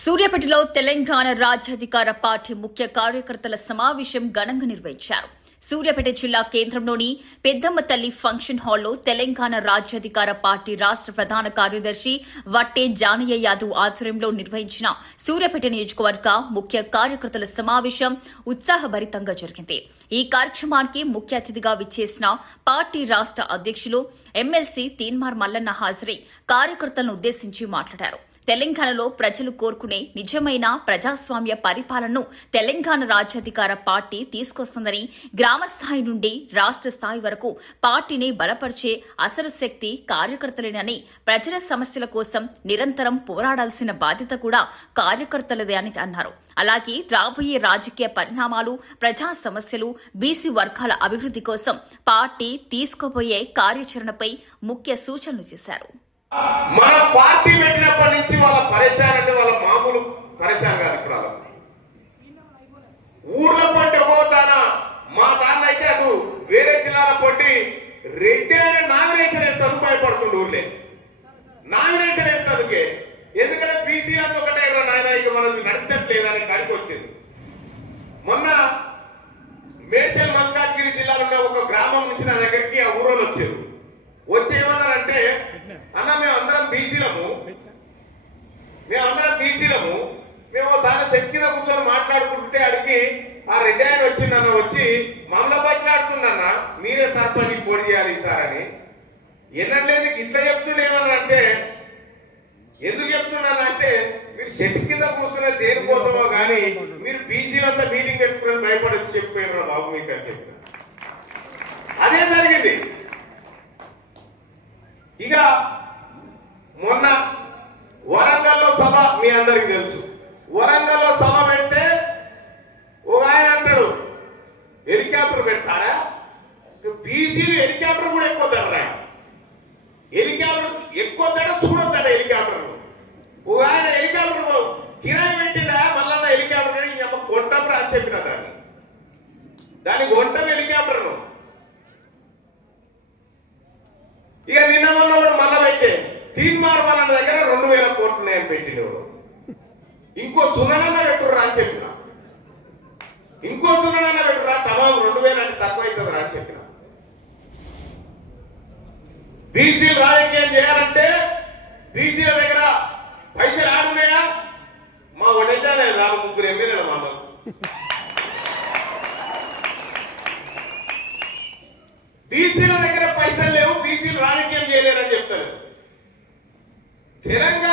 సూర్యాపేటలో తెలంగాణ రాజ్యాధికార పార్టీ ముఖ్య కార్యకర్తల సమావేశం ఘనంగా నిర్వహించారు. సూర్యాపేట జిల్లా కేంద్రంలోని పెద్దమ్మ తల్లి ఫంక్షన్ హాల్లో తెలంగాణ రాజ్యాధికార పార్టీ రాష్ట్ర ప్రధాన కార్యదర్శి వట్టే జానయ్య యాదవ్ ఆధ్వర్యంలో నిర్వహించిన సూర్యాపేట నియోజకవర్గ ముఖ్య కార్యకర్తల సమావేశం ఉత్సాహభరితంగా జరిగింది. ఈ కార్యక్రమానికి ముఖ్య అతిథిగా విచ్చేసిన పార్టీ రాష్ట్ర అధ్యక్షులు ఎమ్మెల్సీ తీన్మార్ మల్లన్న హాజరై కార్యకర్తలను ఉద్దేశించి మాట్లాడారు. తెలంగాణలో ప్రజలు కోరుకునే నిజమైన ప్రజాస్వామ్య పరిపాలనను తెలంగాణ రాజ్యాధికార పార్టీ తీసుకొస్తుందని, గ్రామ స్థాయి నుండి రాష్ట్ర స్థాయి వరకు పార్టీని బలపరిచే అసలు శక్తి కార్యకర్తలేనని, ప్రజల సమస్యల కోసం నిరంతరం పోరాడాల్సిన బాధ్యత కూడా కార్యకర్తలదే అని అన్నారు. అలాగే రాబోయే రాజకీయ పరిణామాలు, ప్రజా సమస్యలు, బీసీ వర్గాల అభివృద్ధి కోసం పార్టీ తీసుకోబోయే కార్యాచరణపై ముఖ్య సూచనలు చేశారు. మన పార్టీ పెట్టినప్పటి నుంచి వాళ్ళ పరేషాన్ అంటే వాళ్ళ మామూలు పరేషాన్ కాదు. ఇప్పుడు వాళ్ళ ఊర్లో పట్టి పోతానా మా దాన్ని అయితే అటు వేరే జిల్లాల పట్టి రెడ్డి అయిన నామినేషన్ వేస్తాను భయపడుతుండే ఊళ్ళే నామినేషన్ వేస్తానుకే. ఎందుకంటే బీసీ అంతా ఒకటే నాయన ఇక మనది నడిచినట్లేదని కాడికి వచ్చింది. మొన్న మేడ్చల్ మల్కాజ్గిరి జిల్లాలో ఉన్న ఒక గ్రామం నుంచి నా దగ్గరికి ఆ ఊరోళ్ళు వచ్చారు. వచ్చి ఏమన్నారంటే, అన్న మేమందరం బీసీలము, మేము దాని శక్తిగా కూర్చొని మాట్లాడుకుంటుంటే అడిగి ఆ రెడ్డి ఆయన వచ్చిందన్న, వచ్చి మమ్మల్ని మాట్లాడుతుందన్న మీరే సర్పంచ్ పోటీ చేయాలి సార్ అని. ఎన్నట్లేదు ఇట్లా చెప్తుండేమన్నా అంటే, ఎందుకు చెప్తున్నానంటే మీరు చెట్టు కింద కూర్చునే దేనికోసమో కానీ మీరు బీసీలంతా మీటింగ్ పెట్టుకుని భయపడొచ్చి చెప్పిపోయినారు బాబు మీకు అని చెప్పిన. అదే జరిగింది. ఇక మొన్న వరంగల్లో సభ మీ అందరికి తెలుసు. వరంగల్లో సభ పెడితే ఒక ఆయన అంటాడు హెలికాప్టర్ పెడతారా, బీసీలు హెలికాప్టర్ కూడా ఎక్కువ ధర, హెలికాప్టర్ ఎక్కువ ధర చూడొద్దట. హెలికాప్టర్ ఒక ఆయన హెలికాప్టర్ కిరాయి పెట్టిండా మళ్ళా హెలికాప్టర్ ఇంక కొంటం అని చెప్పిన దాన్ని కొంటం హెలికాప్టర్ను. ఇక నిన్న మొన్న కూడా మళ్ళా పెట్టే తీన్మార్ వాళ్ళ దగ్గర 2000 కోట్లు ఉన్నాయని పెట్టినవాడు. ఇంకో సున్ననన్న పెట్టుర్రా అని చెప్పిన, ఇంకో సున్ననన్న పెట్టురా తమా 2000 అంటే తక్కువ అవుతుంది అని చెప్పిన. బీసీలు రాజకీయం చేయాలంటే బీసీల దగ్గర పైసలు ఆడున్నాయా? మా ఒడెజానే 4-3 ఎమ్మెల్యేలు మా బీసీల దగ్గర పైసలు లేవు, బీసీలు రాజకీయం చేయలేరని చెప్తారు. తెలంగాణ